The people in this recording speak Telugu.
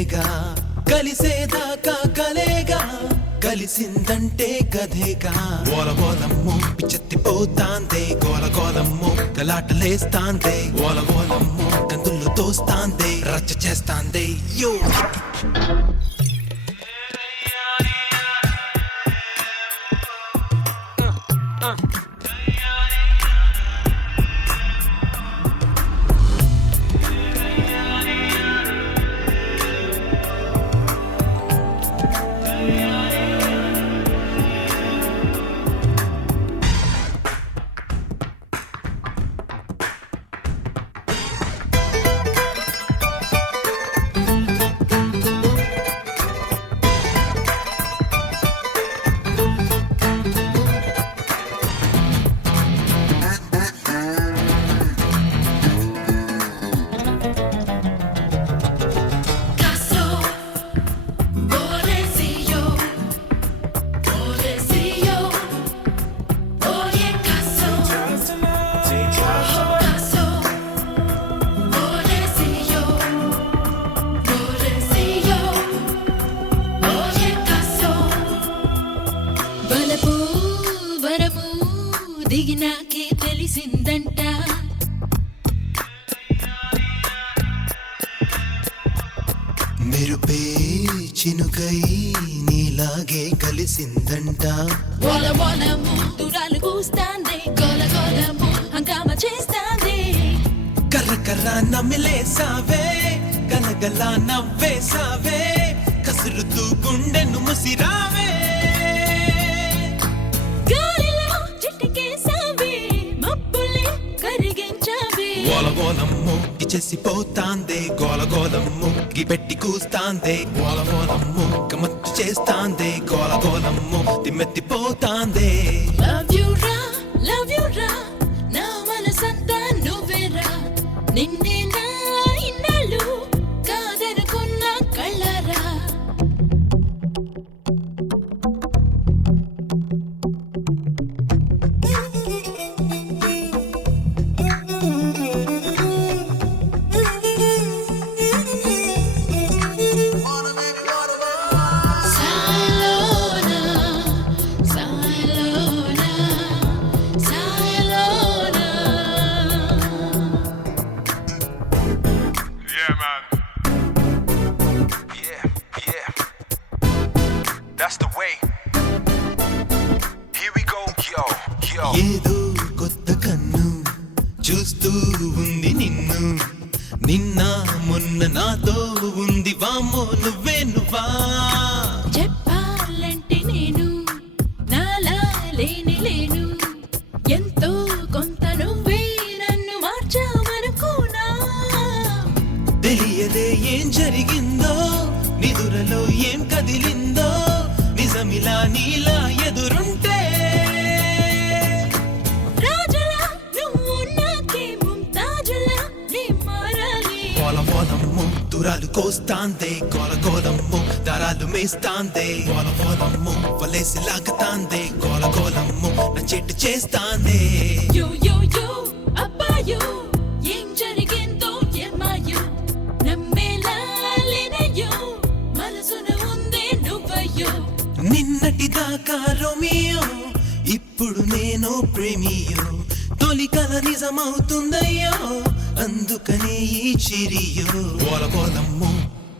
కథేగా కలిసేదాకా కలేగా కలిసిందంటే కథేగా గోలగోలమ్ము పిచ్చెత్తిపోతాందే గోలగోలమ్ము గలాటలేస్తాందే గోలగోలమ్ము కందుల్లో తోస్తాందే రచ్చ చేస్తాందే యో దిగినాకే తెలిసిందంట మెరుపే చినుకై నీలాగే కలిసిందంట వల వలము దురాలు కూస్తాందే గోల గోలము హంగామ చేస్తాందే కర్ర కర్ర నమిలేసావే గలగల నవ్వేసావే కసురుతూ గుండెను ముసిరావే గోలగోలమ్ము ఇచ్చేసిపోతాందే గోలగోలమ్ము గిపెట్టి కూస్తాందే గోలగోలమ్ము గమత్తు చేస్తాందే గోలగోలమ్ము తిమ్మెత్తిపోతాందే లవ్ యు రా నా మనసంతా నువ్వేరా నిన్నే నా ఇన్నాళ్ళు కాదనుకున్న కళ్ళరా That's the way. Here we go, yo, yo. ఏదో కొత్త కన్ను చూస్తూ ఉంది నిన్ను నిన్న మొన్న నాతో ఉంది వామ్మో నువ్వే నువ్వా చెప్పాలంటే నేను నాలా లేను ఎంతో కొంత నువ్వే నన్ను మార్చామనుకున్నా తెలియదే ఏం జరిగిందో నిదురలో ఏం కదిలిందో నిజమిలా నీలా ఎదురుంటే రాజులా నువ్వు నాకే ముంతాజులా నీ మారాలి గోలగోలమ్ము దురాలు కోస్తాందే గోలగోలమ్ము దారాలు మేస్తాందే గోలగోలమ్ము వలేసి లాగుతాందే గోలగోలమ్ము నా చెట్టు చేస్తాందే యో అబ్బాయో ఏం జరిగిందో ఏమాయో నమ్మేలా లేనయ్యో మనసున ఉందే నువ్వయ్యో నిన్నటిదాకా రోమియో ఇప్పుడు నేను ప్రేమియో తొలి కల నిజమవుతుందయ్యో అందుకనే ఈ చిరియో గోలగోలమ్ము